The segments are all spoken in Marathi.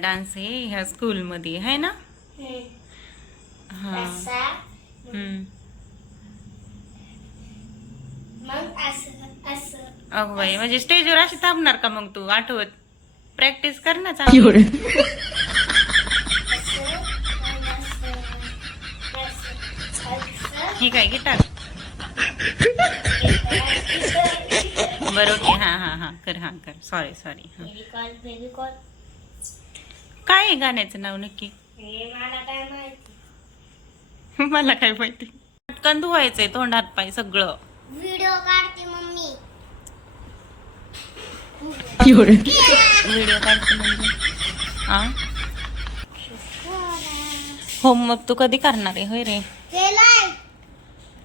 डान्स आहे ह्या स्कूल मध्ये है ना? हा. अगं बाई, म्हणजे स्टेजवर अशी थांबणार का मग तू? आठवत प्रॅक्टिस कर ना चांगली. हे काय गिटार? बरं ओके. हा हा हा कर, हा कर. Sorry sorry. काय आहे गाण्याचं नाव नक्की? मला काय माहिती. पटकन धुवायचंय तोंड हात पाय सगळं. व्हिडिओ काढते मम्मी. व्हिडिओ काढते म्हणजे हा. होमवर्क तू कधी करणार आहे? होय रे,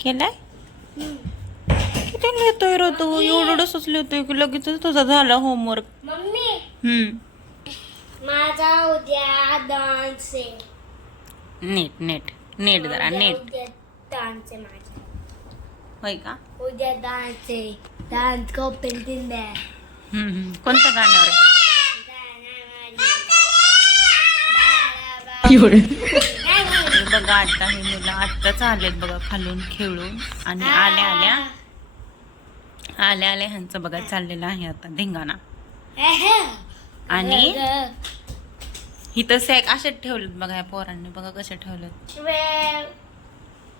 केलाय. किती लिहितोय रे तू? एवढंच लिहितोय की लगेच तुझा झाला होमवर्क? मम्मी माझा उद्या डान्स आहे. नीट नीट नीट जरा नीट. उद्या डान्स आहे माझा. होय का? उद्या डान्स आहे. Dance competition. कोणत्या गाण्यावर आहे? बघा आता हे मुलं आत्ताच आलेत बघा खालून खेळून, आणि आल्या आल्या ह्यांचं बघा चाललेलं आहे आता धिंगाणा. आणि इथं सॅक असेच ठेवलेत बघा ह्या पोरांनी. बघा कसे ठेवलेत.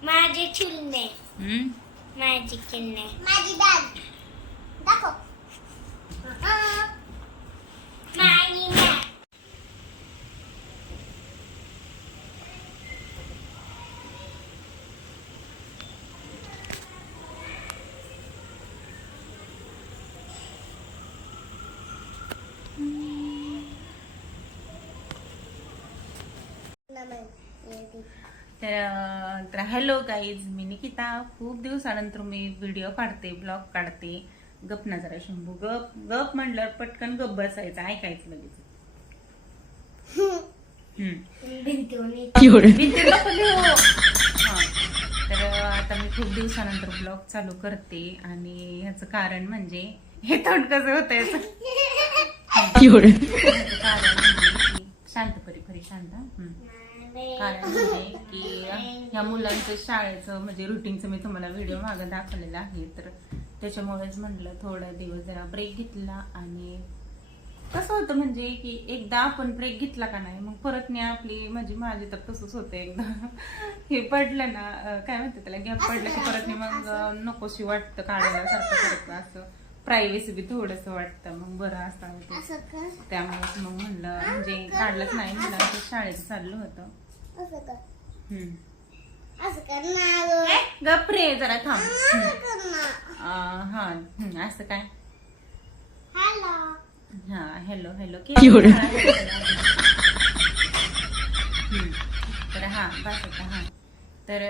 माझे चिलने. माझी चिलने. माझी बॅग दाखव. माझी बॅग. तर हॅलो गाईज, मी निकिता. खूप दिवसानंतर मी व्हिडिओ काढते, ब्लॉग काढते. गप ना जरा शंभू, गप गप म्हणलं पटकन गप बसायचं, ऐकायचं लगेच. तर आता मी खूप दिवसानंतर ब्लॉग चालू करते, आणि ह्याचं कारण म्हणजे हे तोंड कसं होत याचं कारण म्हणजे शांत परी शांत. कारण म्हणजे की ह्या मुलांचं शाळेचं म्हणजे रुटीनचं मी तुम्हाला व्हिडिओ मागं दाखवलेला आहे, तर त्याच्यामुळेच म्हटलं थोडा दिवस जरा ब्रेक घेतला. आणि कसं होतं म्हणजे की एकदा आपण ब्रेक घेतला का नाही मग परत नाही आपली, म्हणजे माझी तर तसंच होतं. एकदा हे पडलं ना, काय म्हणते त्याला, गॅप पडलं की परत नाही मग नकोशी वाटतं काढायला सारखं असं. प्रायव्हसी बी थोडस वाटतं, मग बरं असतं ते. त्यामुळेच मग म्हणलं म्हणजे काढलंच नाही. मुलांचं शाळेत चाललं होतं. गप्रे जरा थांब. हा असं काय. हा हॅलो हॅलो तर हा बस आता. हा तर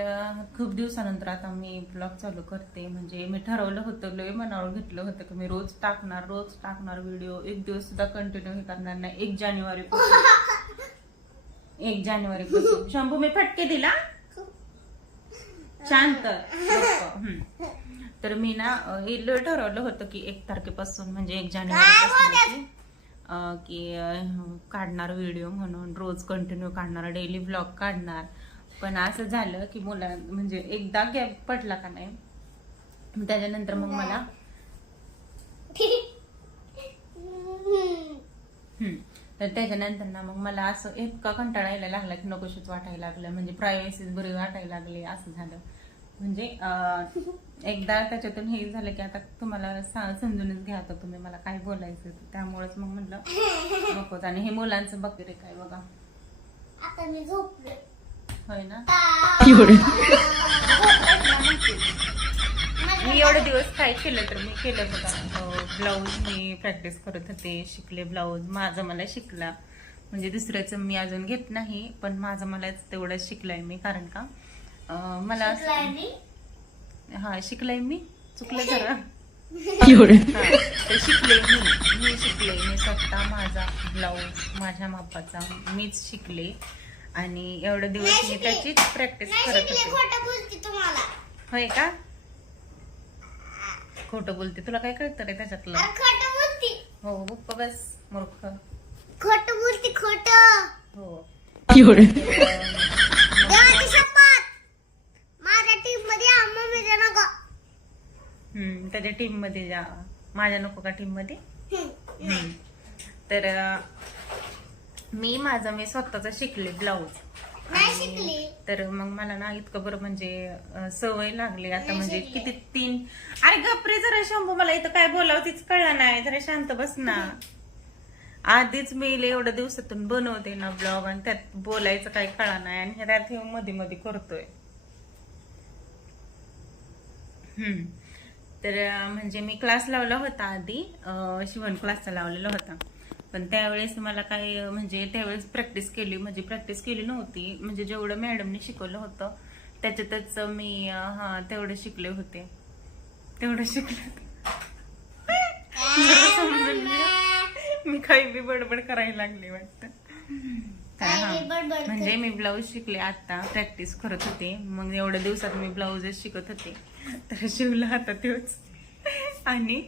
खूप दिवसानंतर आता मी ब्लॉग चालू करते. म्हणजे मी ठरवलं होतं, लय मनावर घेतलं होतं की मी रोज टाकणार व्हिडिओ. एक दिवस सुद्धा कंटिन्यू हे करणार नाही. 1 जानेवारी पासून शंभू मी फटके दिला. शांत. तर मी ना ठरवलं होतं की 1 तारखेपासून म्हणजे 1 जानेवारी की काढणार व्हिडिओ म्हणून, रोज कंटिन्यू काढणार, डेली ब्लॉग काढणार. पण असं झालं की मुला म्हणजे एकदा गॅप पडला का नाही, त्याच्यानंतर मग मला तर त्याच्यानंतर ना मग मला असं इतका कंटाळा यायला लागला की नकोशीच वाटायला लागलं. म्हणजे प्रायव्हसी बरी वाटायला लागली. असं झालं म्हणजे एकदा त्याच्यातून हे झालं की आता तुम्हाला समजूनच घ्या आता तुम्ही मला काय बोलायचं. त्यामुळेच मग म्हटलं नकोच. आणि हे मुलांचं बघते काय बघा. आता मी झोपले. होय ना. मी एवढे दिवस काय केलं तर मी केलं बघा, ब्लाऊज मी प्रॅक्टिस करत होते, शिकले ब्लाऊज. माझं मला शिकला, म्हणजे दुसऱ्याचं मी अजून घेत नाही, पण माझं मलाच तेवढं शिकलंय मी. कारण का मला हा शिकलंय मी, चुकलं जरा. तर शिकले मी स्वतः माझा ब्लाऊज माझ्या मापाचा मीच शिकले. आणि एवढे दिवस मी त्याचीच प्रॅक्टिस करत होते. होय का? खोटं बोलते? तुला काय कळतं रे त्याच्यातलं? खोटं बोलते. हो बुक्क बस मूर्ख. खोटं बोलते. खोटं देवाची शपथ माझ्या टीम मध्ये मम्मीच्या नको. त्याच्या टीम मध्ये जा. माझ्या नको का टीम मध्ये. तर मी स्वतःच शिकले ब्लाऊज. नाही शिकली. तर मग मला ना इतकं बरं म्हणजे सवय लागली आता. म्हणजे किती 3 अरे गप्रे जरा शंभू, मला इथं काय बोलावं तीच कळलं नाही. जरा शांत बस ना. आधीच मी एवढ्या दिवसातून बनवते ना ब्लॉग आणि त्यात बोलायचं काही कळा नाही आणि ह्यात मध्ये मध्ये करतोय. तर म्हणजे मी क्लास लावला होता आधी, शिवण क्लासचा लावलेला होता. पण त्यावेळेस मला काही म्हणजे त्यावेळेस प्रॅक्टिस केली नव्हती. म्हणजे जेवढं मॅडमने शिकवलं होतं त्याच्यातच मी तेवढे शिकले होते. मी काही बी बडबड करायला लागले वाटतं. म्हणजे मी ब्लाऊज शिकले आता, प्रॅक्टिस करत होते. मग एवढ्या दिवसात मी ब्लाऊजच शिकत होते. तर शिवला आता तोच. आणि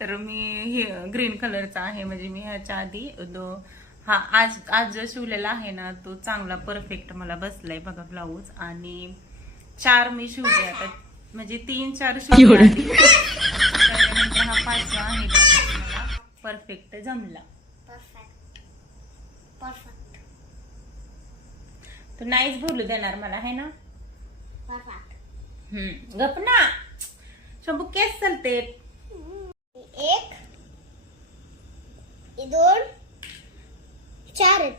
तर मी हे ग्रीन कलरचा आहे. म्हणजे मी ह्याच्या आधी आज जो शिवलेला आहे ना तो चांगला परफेक्ट मला बसलाय बघा ब्लाऊज. आणि 4 मी शिवले आता. म्हणजे 3-4 शिवले. त्यानंतर हा 5वा आहे मला परफेक्ट जमला. परफेक्ट. तू नाहीच बोलू देणार मला है ना. गप ना शंभू, केस चालते. 1 2 4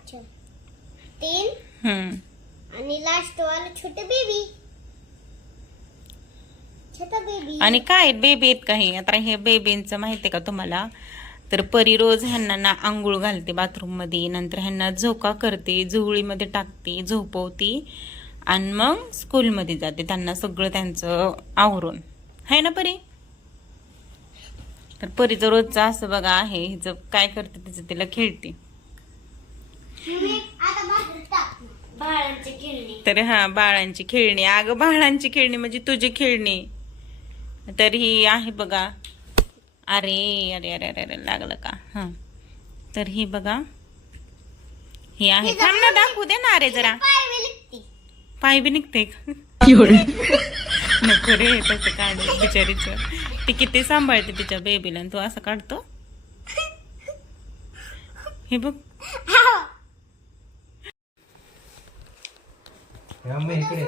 3 आणि लास्ट वाला छोटे बेबी. आणि काय बेबी आहेत काही. आता हे बेबींचं माहितीये का तुम्हाला. तर परी रोज ह्यांना ना आंघोळ घालते बाथरूम मध्ये, नंतर ह्यांना झोका करते, झोळीमध्ये टाकते, झोपवती आणि मग स्कूलमध्ये जाते त्यांना सगळं त्यांचं आवरून. है ना परी. तर परीचं रोजचं असं बघा आहे. हिचं काय करते तिचं तिला खेळते. तर बाळांची खेळणी. अगं बाळांची खेळणी म्हणजे तुझी खेळणी. तर ही आहे बघा. अरे अरे अरे अरे अरे लागलं का. तर ही बघा ही आहे. थांब ना दाखवू दे ना. अरे जरा पाय बी निघते का. नको रे तसं काढ बिचारीच. ती किती सांभाळते तिच्या बेबीला आणि तू असं काढतो. हे बघ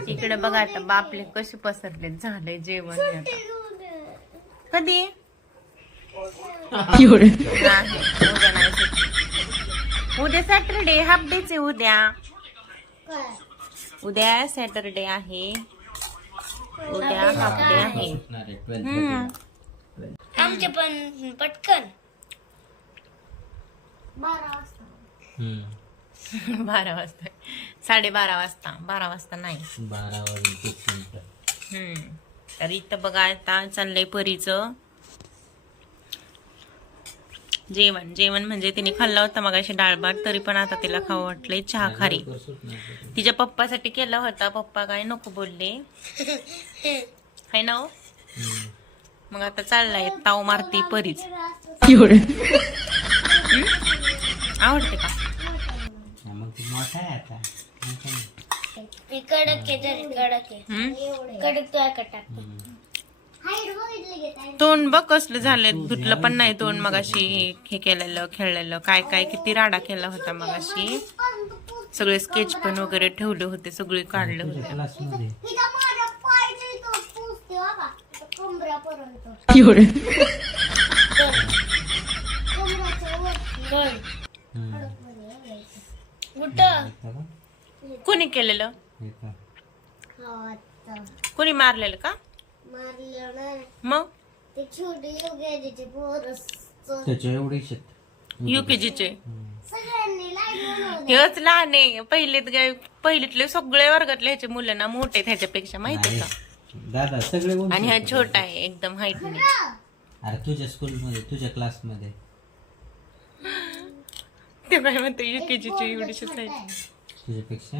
इकडे बघा आता बापले कसे पसरले. झालंय जेवण आता. कधी उद्या नाही सुट्टी. उद्या सॅटरडे हाफ डेच आहे. उद्या सॅटरडे आहे. उद्या हाफ डे आहे. आमचे पण पटकन 12 वाजता 12:30 वाजता. 12 वाजता नाही 12 वाजून. तर इथं बघा आता चाललंय परीचं जेवण म्हणजे तिने खाल्ला होता मगाशी डाळ भात. तरी पण आता तिला खावं वाटलंय चहा खारी. तिच्या पप्पासाठी केला होता. पप्पा काय नको बोलले है ना. मग आता चाललाय ताव मारती परीच. आवडते का. तोंड बघ कसलं झालं. धुतलं पण नाही तोंड मगाशी. हे केलेलं खेळलेलं काय काय किती राडा केला होता मगाशी. सगळे स्केच पेन वगैरे ठेवले होते, सगळे काढले होते. कोणी केलेलं. कोणी मारलेलं का. मग त्याच्या एवढी युकेजीचे हेच लहान आहे. पहिलीतले सगळे वर्गातले ह्याचे मुलं ना मोठे ह्याच्यापेक्षा माहिती का. दादा सगळे. आणि हा छोटा आहे एकदम हाईट ने. अरे तुझ्या स्कूल मध्ये तुझ्या क्लास मध्ये ते काय म्हणते युकेजीचे एवढीशी साईज तुझ्यापेक्षा.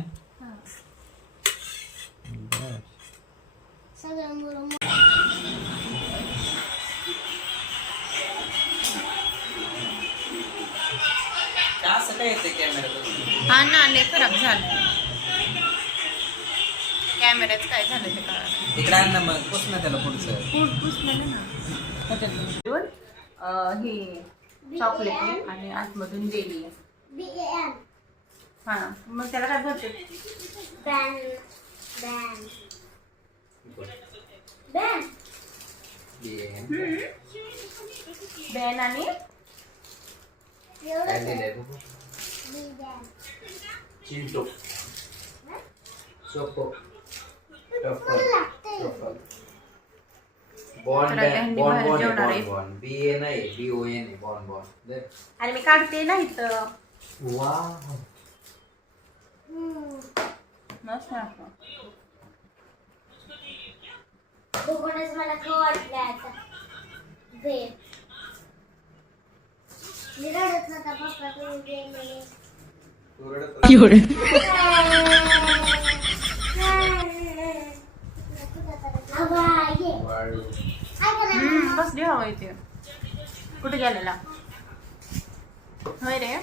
असं काय येते कॅमेरा हा ना लय खराब झालं कॅमेऱ्याच काय झालं ते कळलं इकडे आण ना मग पुस ना त्याला पुढचं फूड पुसलेलं ना हे चॉकलेट आणि आतमधून जेली आहे BAM. हा मग त्याला काय भरते बॅन बॅन बॅन आणि काय दिलंय बघू चिंटो सोपो बॉन्ड तर आता ह्यांनी बाहेर जेवणार आहे. बॉन्ड BA नाही BON आहे बॉन्ड आणि मी काढते नाही तर वाव मस्त आहे. बघूनच मला खाऊ वाटलं आता भेट मी रडत होता पप्पा तुम्ही गेले कसली हवा इथे कुठे गेलेला होय रे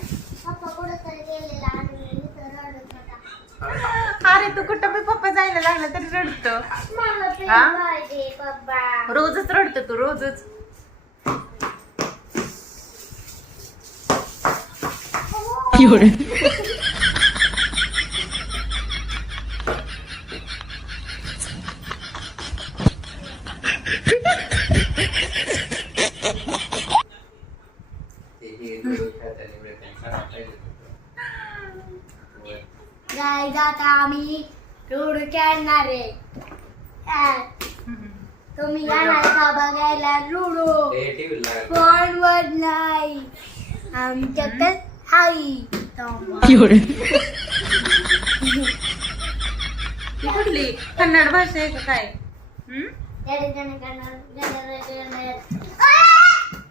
पप्पा कुठं तरी गेलेला आणि मी तर रडत होता अरे तू कुठं बी पप्पा जायला लागला तरी रडतो मला पेन हा? पाहिजे पप्पा रोजच रडतो तू रोजच गाईज आता आम्ही लुडो खेळणार आहे तुम्ही येणार का बघायला लुडो फोनवर नाही आमच्याकडे हाई ती कुठली कन्नड भाषा आहे का काय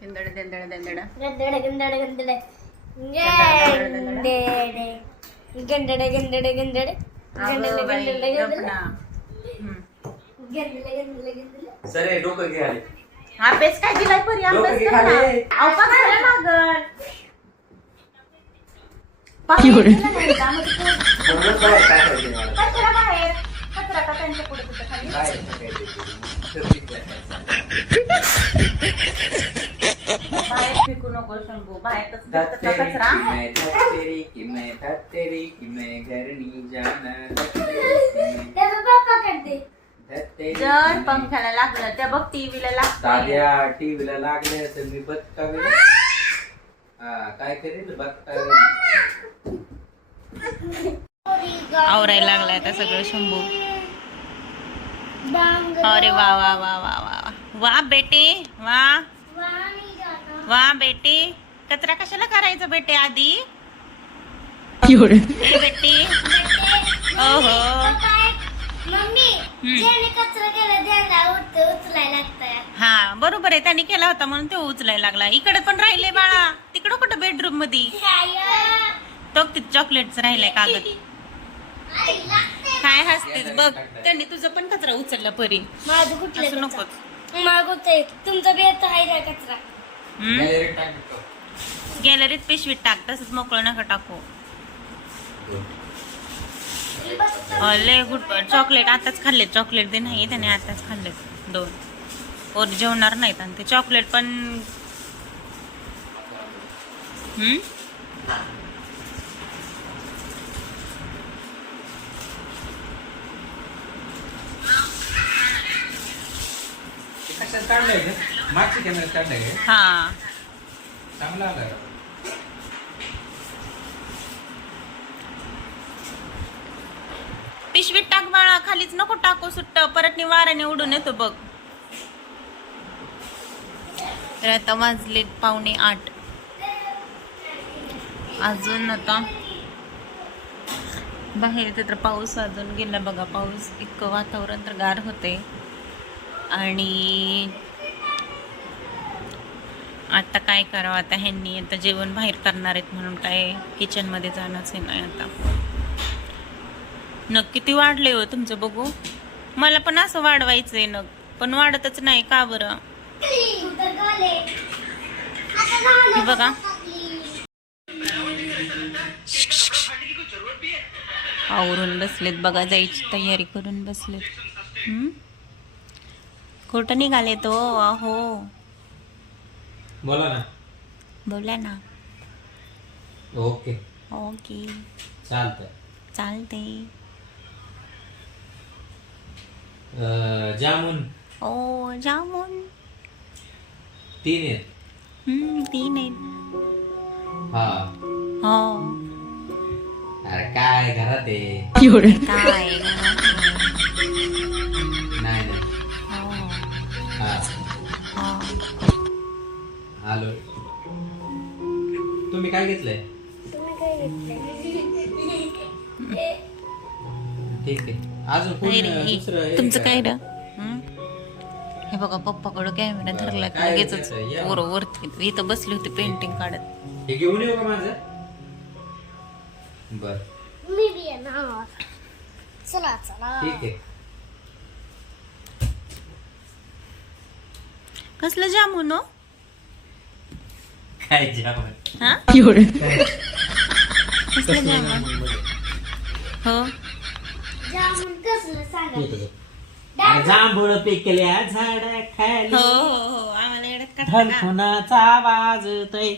देंदड देंदड देंदड अगं बाई, गप ना. सरे डोकं घे आले अभ्यास काय दिलाय परी अभ्यास कर ना. अहो, पगाराला लागल. पगार दिला नाही का? मग तू म्हणूनच बाहेर टाकायचे मला. कचरा बाहेर. कचरा का त्यांच्या पुढे तिथं खाली? बाहेर टाकायचे. बाहेर फेकू नको शंभू बाहेरच दिसतं का कचरा घर नहीं जाना पप्पा करते जर पंख्याला लागलं त्या बघ टीव्हीला लागतं साध्या टीव्हीला लागले तर मी बघता काय करेल बघता आवरायला लागलाय आता सगळं शंभू अरे वा वा वा वा वा वा बेटे वा वा बेटे कचरा कशाला करायचा बेटे आधी बेटे ओहो मम्मी ज्याने कचरा केला द्यायला उचलायला लागतंय हा बरोबर आहे त्याने केला होता म्हणून तो उचलायला लागला इकडे पण राहिले बाळा तिकडं कुठं बेडरूम मध्ये तो चॉकलेटच राहिलाय कागद काय हसतेस बघ त्यांनी तुझं पण कचरा उचलला परी माझं असं कुठलं नकोच मला कुठे तुमचा बेत आहे का कचरा गॅलरीत पिशवीत टाक तसंच मोकळं नका टाकू लय गुड चॉकलेट आताच खाल्ले चॉकलेट दे नाही त्याने आताच खाल्ले 2 और जेवणार नाहीत आणि ते चॉकलेट पण कशात काढलंय का मागची कॅमेरा काढलाय का हा चांगला आलाय पिशवीत टाक बाळा खालीच नको टाकू सुट्ट परत वाऱ्याने उडून येतो बघ तर आता वाजले 7:45 अजून आता बाहेर तर पाऊस अजून गेला बघा पाऊस इतकं वातावरण तर गार होते आणि आता काय करावं आता ह्यांनी आता जेवण बाहेर करणार आहेत म्हणून काय किचनमध्ये जाणंच आहे नाही आता नग किती वाढले हो तुमचं बघू मला पण असं वाढवायचंय नग पण वाढतच नाही का बरं हे बघा आवरून बसलेत बघा, जायची तयारी करून बसलेत. कुठं निघाले तो? अहो बोला ना. बोला ना. ओके ओके चालतंय. चालते. जामून ओ जामून 3 आहेत. 3 आहेत. हा. हो अरे काय घरात आहे? काय नाही नाही. हो हा हो. आलो. तुम्ही काय घेतलंय? तुम्ही काय घेतलंय? ठीक आहे. अजून कोण दुसरं आहे तुमचं का? काय रे? हे बघा पप्पाकडं कॅमेरा धरला की काय लगेच घेतलंय? या. पोरं वरती इथं बसली होती पेंटिंग काढत. हे घेऊन येऊ का माझं? बर मी बी येणार. चला चला. ठीक आहे. कसलं जामून हो? काय जामून? हा कसलं जामून हो? जामून कसलं सांगा. जांभूळ पिकल्या झाड खाली हो हो आम्हाला एवढं काढता का? ढलफुनाचा आवाज येतोय.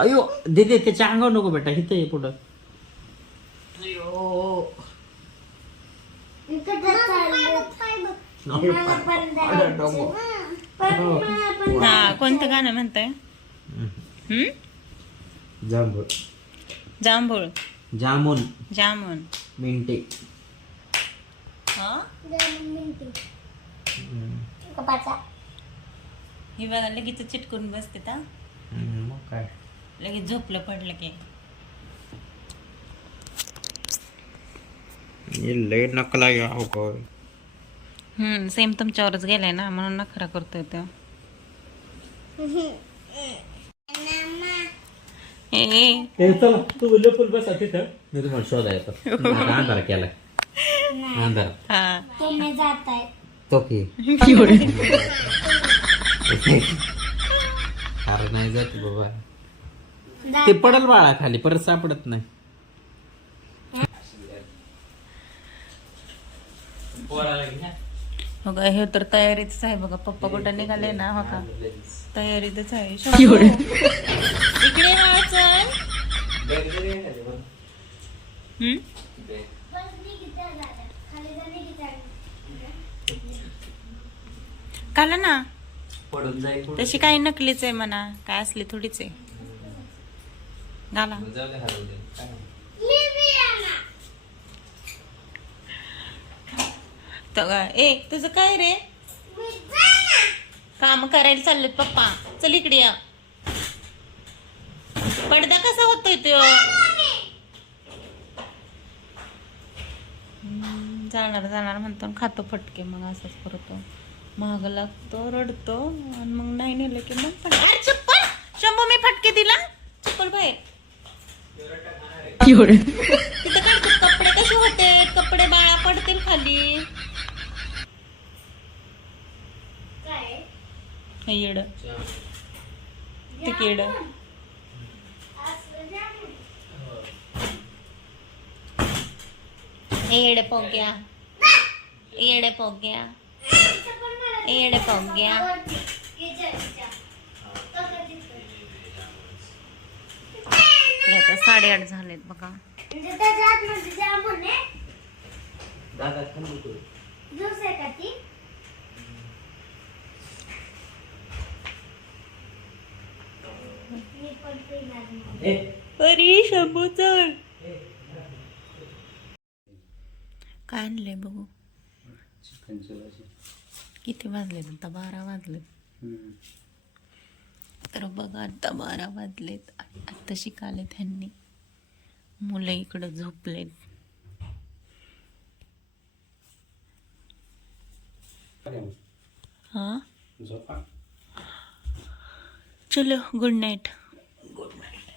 अयो दीदी त्याच्या अंगावर नको बेटा, इथं ये पुढं. अयो इकडं चाललं. मला पण जायचं. पण मला पण हा कोणतं गाणं म्हणताय? जांभूळ जांभूळ जामून जामून मिंटे. हा जामून मिळते. कपाचा. ही बघा लगेच चिटकून बसते ता मग काय लगेच झोपलं पडलं की. लय नकला याव काय. सेम तुमच्यावरच गेलाय ना म्हणून नखरा करतोय तो. ए चला तू लपून बसा तिथं, मी तुम्हाला शोधा येतो. अंधार केलाय अंधार. हा तुम्ही जाताय. तो की अरे नाही जात बाबा, ते पडल बाळा खाली, परत सापडत नाही. हो का, हे तर तयारीतच आहे बघा. पप्पा कुठं निघाले ना हो का, तयारीतच आहे. इकडे वाचन. काला ना पडून जाईल. तशी काही नकलीच आहे म्हणा, काय असली थोडीच आहे. घाला. ए तुझं काय रे? काम करायला चाललेत पप्पा. चल इकडे या. पडदा कसा होतोय तो? जाणार जाणार म्हणतो आणि खातो फटके. मग असंच करतो, महाग लागतो, रडतो आणि मग नाही नेलं की मग चप्पल. शंभू मी फटके दिला. चप्पल बाहेर तिथं काढतो. कपडे कसे होते? कपडे बाळा पडतील खाली. हे येड ते केड. येडे पोग्या, येडे पोग्या, येडे पोग्या. आता 8:30 झालेत बघा. म्हणजे त्याच्या आतमध्ये जामून आहे. दादा खाली तू. ज्यूस आहे का ती? मी पण पिणार नाही. अरे शंभू चल. काय आणलंय बघू. किती वाजलेत आता? 12 वाजलेत. तर बघा आता 12 वाजलेत. आत्ता शिकाले त्यांनी. मुलं इकडं झोपलेत. हा चलो good night. Good night.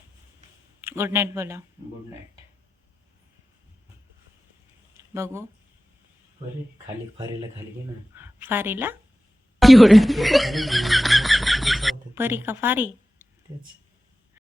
Good night बोला. Good night. बघू बरे खाली फारीला खाली घे ना. फारीला. परी का फारी? तेच